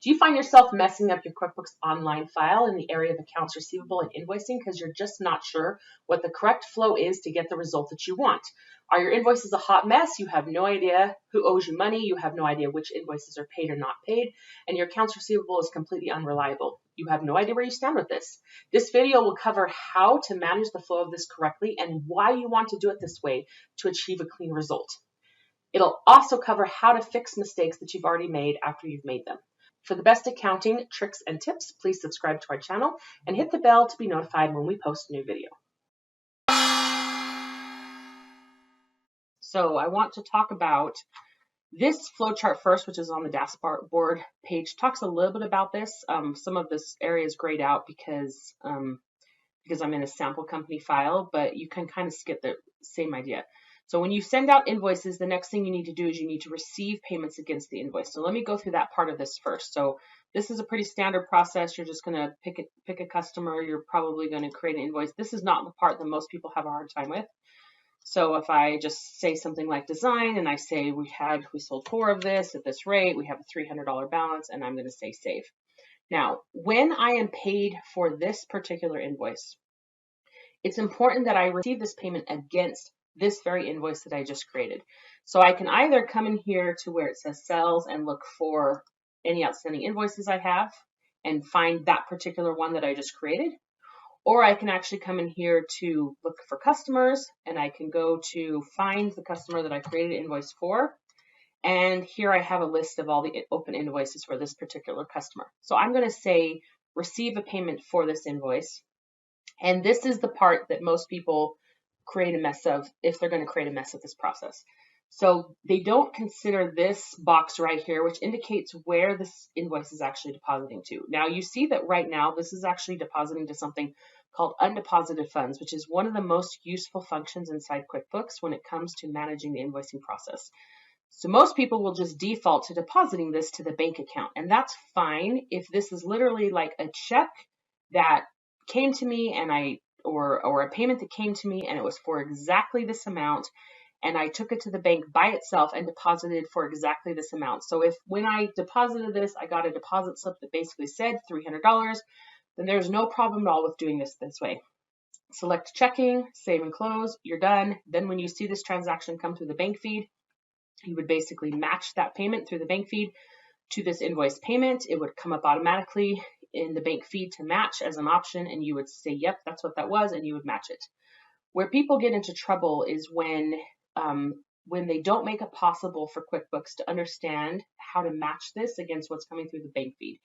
Do you find yourself messing up your QuickBooks Online file in the area of accounts receivable and invoicing because you're just not sure what the correct flow is to get the result that you want? Are your invoices a hot mess? You have no idea who owes you money. You have no idea which invoices are paid or not paid, and your accounts receivable is completely unreliable. You have no idea where you stand with this. This video will cover how to manage the flow of this correctly and why you want to do it this way to achieve a clean result. It'll also cover how to fix mistakes that you've already made after you've made them. For the best accounting tricks and tips, please subscribe to our channel and hit the bell to be notified when we post a new video. So I want to talk about this flowchart first, which is on the dashboard page. Talks a little bit about this. Some of this area is grayed out because I'm in a sample company file, but you can kind of skip the same idea. So when you send out invoices, the next thing you need to do is you need to receive payments against the invoice. So let me go through that part of this first. So this is a pretty standard process. You're just going to pick a customer. You're probably going to create an invoice. This is not the part that most people have a hard time with. So if I just say something like design and I say we sold 4 of this at this rate, we have a $300 balance, and I'm going to say save. Now, when I am paid for this particular invoice, it's important that I receive this payment against this very invoice that I just created. So I can either come in here to where it says sales and look for any outstanding invoices I have and find that particular one that I just created. Or I can actually come in here to look for customers, and I can go to find the customer that I created an invoice for. And here I have a list of all the open invoices for this particular customer. So I'm going to say receive a payment for this invoice. And this is the part that most people create a mess of if they're going to create a mess of this process. So they don't consider this box right here, which indicates where this invoice is actually depositing to. Now you see that right now this is actually depositing to something called undeposited funds, which is one of the most useful functions inside QuickBooks when it comes to managing the invoicing process. So most people will just default to depositing this to the bank account, and that's fine if this is literally like a check that came to me and or a payment that came to me and it was for exactly this amount, and I took it to the bank by itself and deposited for exactly this amount. So if when I deposited this, I got a deposit slip that basically said $300, then there's no problem at all with doing this way. Select checking, save and close, you're done. Then when you see this transaction come through the bank feed, you would basically match that payment through the bank feed to this invoice payment. It would come up automatically in the bank feed to match as an option, and you would say, yep, that's what that was, and you would match it. Where people get into trouble is when they don't make it possible for QuickBooks to understand how to match this against what's coming through the bank feed.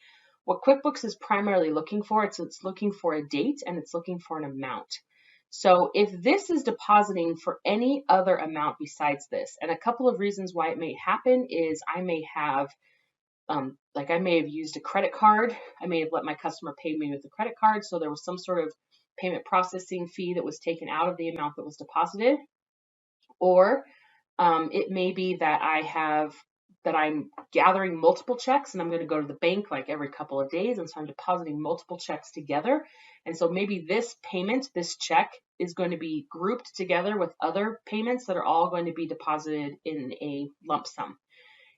What QuickBooks is primarily looking for, it's looking for a date and it's looking for an amount. So if this is depositing for any other amount besides this, and a couple of reasons why it may happen is I may have used a credit card. I may have let my customer pay me with a credit card. So there was some sort of payment processing fee that was taken out of the amount that was deposited. Or it may be that I'm gathering multiple checks and I'm going to go to the bank like every couple of days. And so I'm depositing multiple checks together. And so maybe this payment, this check is going to be grouped together with other payments that are all going to be deposited in a lump sum.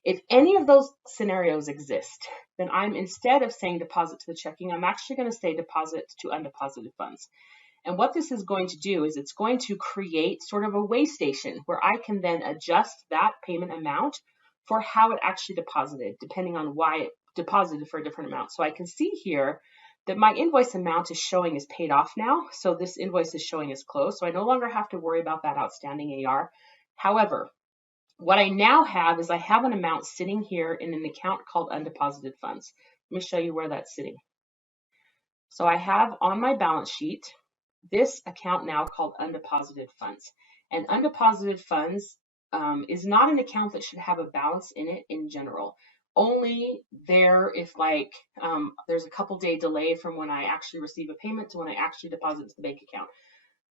If any of those scenarios exist, then I'm, instead of saying deposit to the checking, I'm actually going to say deposit to undeposited funds. And what this is going to do is it's going to create sort of a way station where I can then adjust that payment amount for how it actually deposited, depending on why it deposited for a different amount. So I can see here that my invoice amount is showing as paid off now. So this invoice is showing as closed. So I no longer have to worry about that outstanding AR. However, what I now have is I have an amount sitting here in an account called undeposited funds. Let me show you where that's sitting. So I have on my balance sheet this account now called undeposited funds. And undeposited funds is not an account that should have a balance in it in general. Only there if there's a couple day delay from when I actually receive a payment to when I actually deposit to the bank account.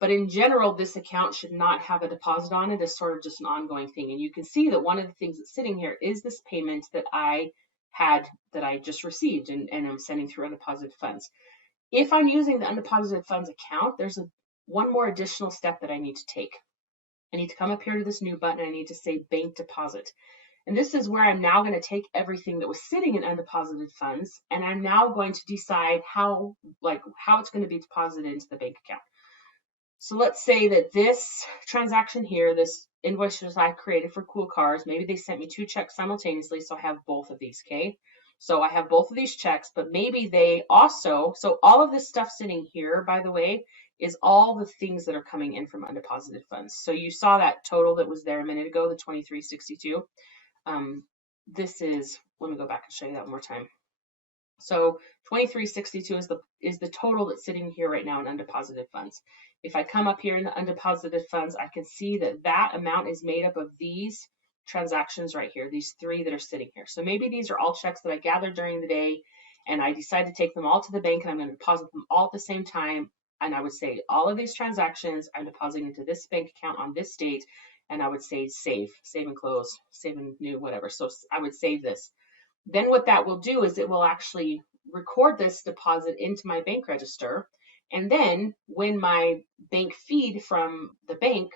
But in general, this account should not have a deposit on it. It's sort of just an ongoing thing. And you can see that one of the things that's sitting here is this payment that I just received and I'm sending through undeposited funds. If I'm using the undeposited funds account, there's one more additional step that I need to take. I need to come up here to this new button and I need to say bank deposit. And this is where I'm now going to take everything that was sitting in undeposited funds, and I'm now going to decide how it's going to be deposited into the bank account. So let's say that this transaction here, this invoice that I created for Cool Cars, maybe they sent me 2 checks simultaneously, so I have both of these, okay? So I have both of these checks, but maybe they also, so all of this stuff sitting here, by the way, is all the things that are coming in from undeposited funds. So you saw that total that was there a minute ago, the 2362. This is, let me go back and show you that one more time. So 2362 is the total that's sitting here right now in undeposited funds. If I come up here in the undeposited funds, I can see that that amount is made up of these transactions right here, these 3 that are sitting here. So maybe these are all checks that I gathered during the day, and I decide to take them all to the bank, and I'm going to deposit them all at the same time. And I would say all of these transactions I'm depositing into this bank account on this date, and I would say save and close, save and new, whatever. So I would save this. Then what that will do is it will actually record this deposit into my bank register. And then when my bank feed from the bank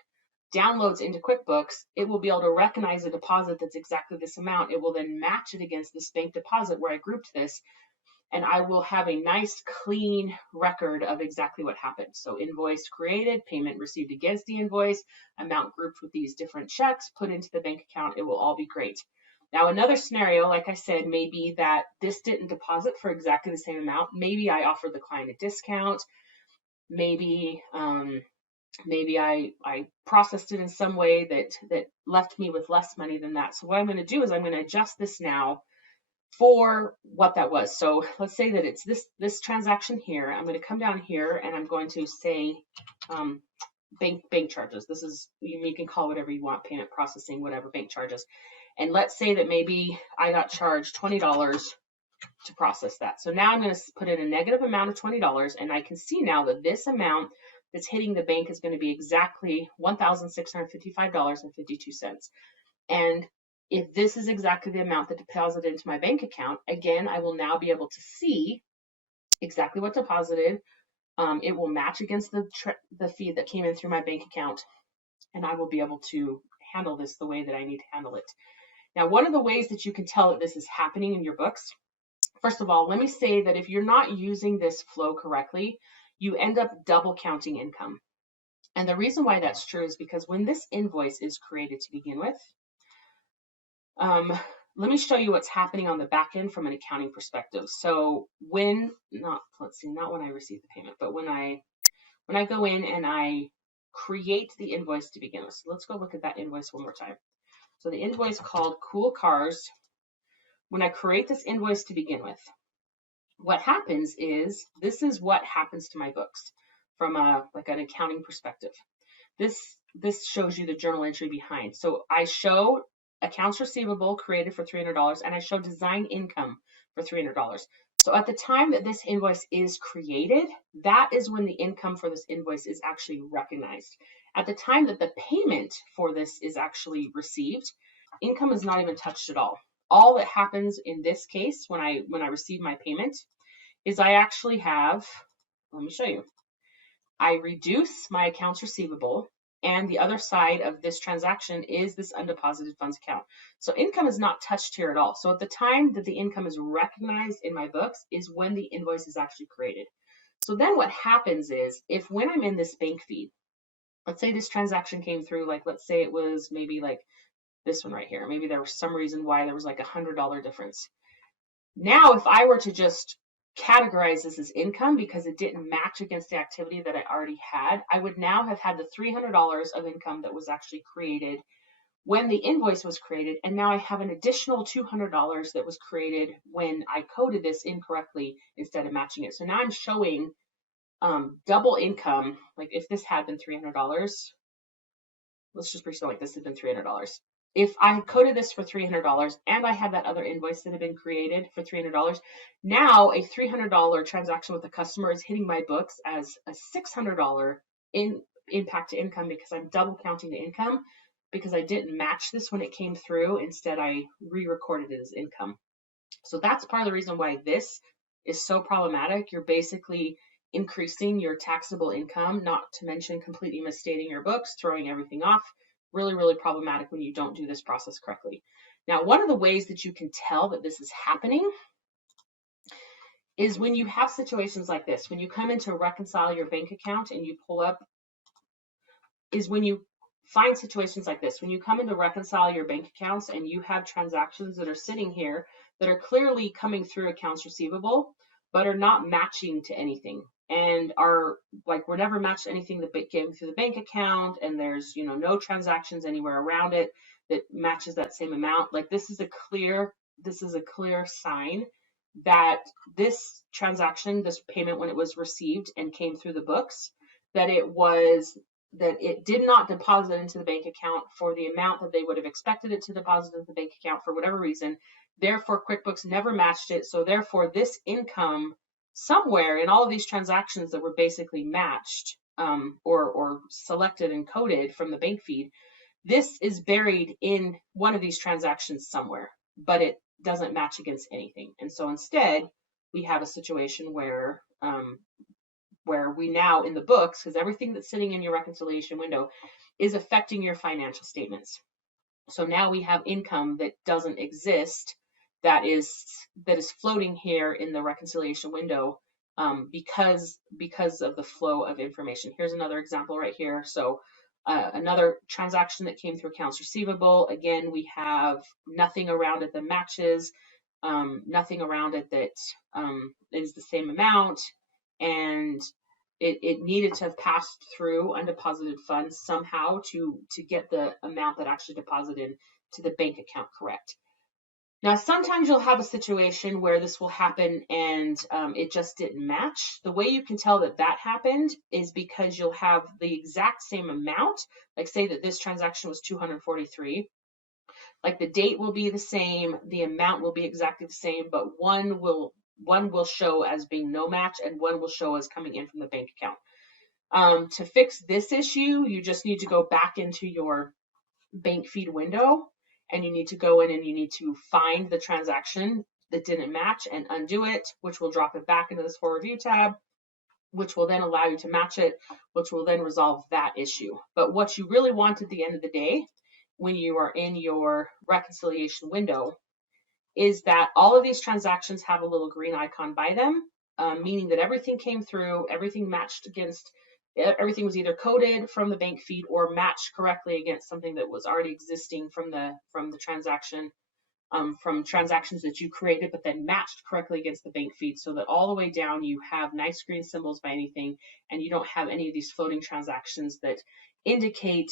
downloads into QuickBooks, it will be able to recognize a deposit that's exactly this amount. It will then match it against this bank deposit where I grouped this, and I will have a nice clean record of exactly what happened. So invoice created, payment received against the invoice, amount grouped with these different checks, put into the bank account. It will all be great. Now, another scenario, like I said, may be that this didn't deposit for exactly the same amount. Maybe I offered the client a discount. Maybe I processed it in some way that left me with less money than that. So what I'm going to do is I'm going to adjust this now for what that was. So let's say that it's this transaction here. I'm going to come down here and I'm going to say bank charges. This is, you can call it whatever you want, payment processing, whatever, bank charges. And let's say that maybe I got charged $20 to process that. So now I'm going to put in a negative amount of $20, and I can see now that this amount that's hitting the bank is going to be exactly $1,655.52. And if this is exactly the amount that deposited into my bank account, again, I will now be able to see exactly what deposited. It will match against the fee that came in through my bank account, and I will be able to handle this the way that I need to handle it. Now, one of the ways that you can tell that this is happening in your books, first of all, let me say that if you're not using this flow correctly, you end up double counting income. And the reason why that's true is because when this invoice is created to begin with, let me show you what's happening on the back end from an accounting perspective. So not when I receive the payment, but when I go in and I create the invoice to begin with. So let's go look at that invoice one more time. So the invoice called Cool Cars, when I create this invoice to begin with, what happens is, this is what happens to my books from an accounting perspective. This shows you the journal entry behind. So I show accounts receivable created for $300, and I show design income for $300. So at the time that this invoice is created, that is when the income for this invoice is actually recognized. At the time that the payment for this is actually received, income is not even touched at all. All that happens in this case when I receive my payment is I actually have, let me show you, I reduce my accounts receivable, and the other side of this transaction is this undeposited funds account. So income is not touched here at all. So at the time that the income is recognized in my books is when the invoice is actually created. So then what happens is, if when I'm in this bank feed, let's say this transaction came through, let's say it was maybe this one right here. Maybe there was some reason why there was $100 difference. Now, if I were to just categorize this as income because it didn't match against the activity that I already had, I would now have had the $300 of income that was actually created when the invoice was created, and now I have an additional $200 that was created when I coded this incorrectly instead of matching it. So now I'm showing double income. Like if this had been $300, let's just pretend like this had been $300. If I coded this for $300 and I had that other invoice that had been created for $300, now a $300 transaction with the customer is hitting my books as a $600 impact to income, because I'm double counting the income because I didn't match this when it came through. Instead, I re-recorded it as income. So that's part of the reason why this is so problematic. You're basically increasing your taxable income, not to mention completely misstating your books, throwing everything off. Really, really problematic when you don't do this process correctly. Now, one of the ways that you can tell that this is happening is when you have situations like this. When you come in to reconcile your bank account and you pull up, is when you find situations like this. When you come in to reconcile your bank accounts and you have transactions that are sitting here that are clearly coming through accounts receivable, but are not matching to anything, and are like, we're never matched to anything that came through the bank account, and there's, you know, no transactions anywhere around it that matches that same amount. Like, this is a clear sign that this transaction, this payment, when it was received and came through the books, that it did not deposit into the bank account for the amount that they would have expected it to deposit into the bank account for whatever reason. Therefore, QuickBooks never matched it. So therefore, this income somewhere in all of these transactions that were basically matched or selected and coded from the bank feed, this is buried in one of these transactions somewhere, but it doesn't match against anything. And so instead, we have a situation where we now in the books, because everything that's sitting in your reconciliation window is affecting your financial statements. So now we have income that doesn't exist, that is floating here in the reconciliation window because of the flow of information. Here's another example right here. So another transaction that came through accounts receivable. Again, we have nothing around it that matches, nothing around it that is the same amount, and it needed to have passed through undeposited funds somehow to get the amount that actually deposited to the bank account correct. Now, sometimes you'll have a situation where this will happen and it just didn't match. The way you can tell that that happened is because you'll have the exact same amount. Like, say that this transaction was 243. Like, the date will be the same, the amount will be exactly the same, but one will show as being no match and one will show as coming in from the bank account. To fix this issue, you just need to go back into your bank feed window, and you need to go in and you need to find the transaction that didn't match and undo it, which will drop it back into this forward view tab, which will then allow you to match it, which will then resolve that issue. But what you really want at the end of the day, when you are in your reconciliation window, is that all of these transactions have a little green icon by them, meaning that everything came through, everything matched against, everything was either coded from the bank feed or matched correctly against something that was already existing from the transaction, from transactions that you created, but then matched correctly against the bank feed, so that all the way down you have nice green symbols by anything, and you don't have any of these floating transactions that indicate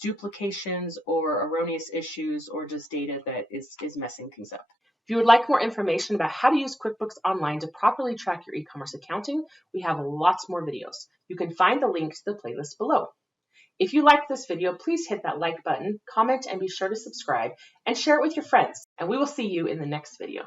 duplications or erroneous issues or just data that is messing things up. If you would like more information about how to use QuickBooks Online to properly track your e-commerce accounting, we have lots more videos. You can find the link to the playlist below. If you liked this video, please hit that like button, comment, and be sure to subscribe and share it with your friends. And we will see you in the next video.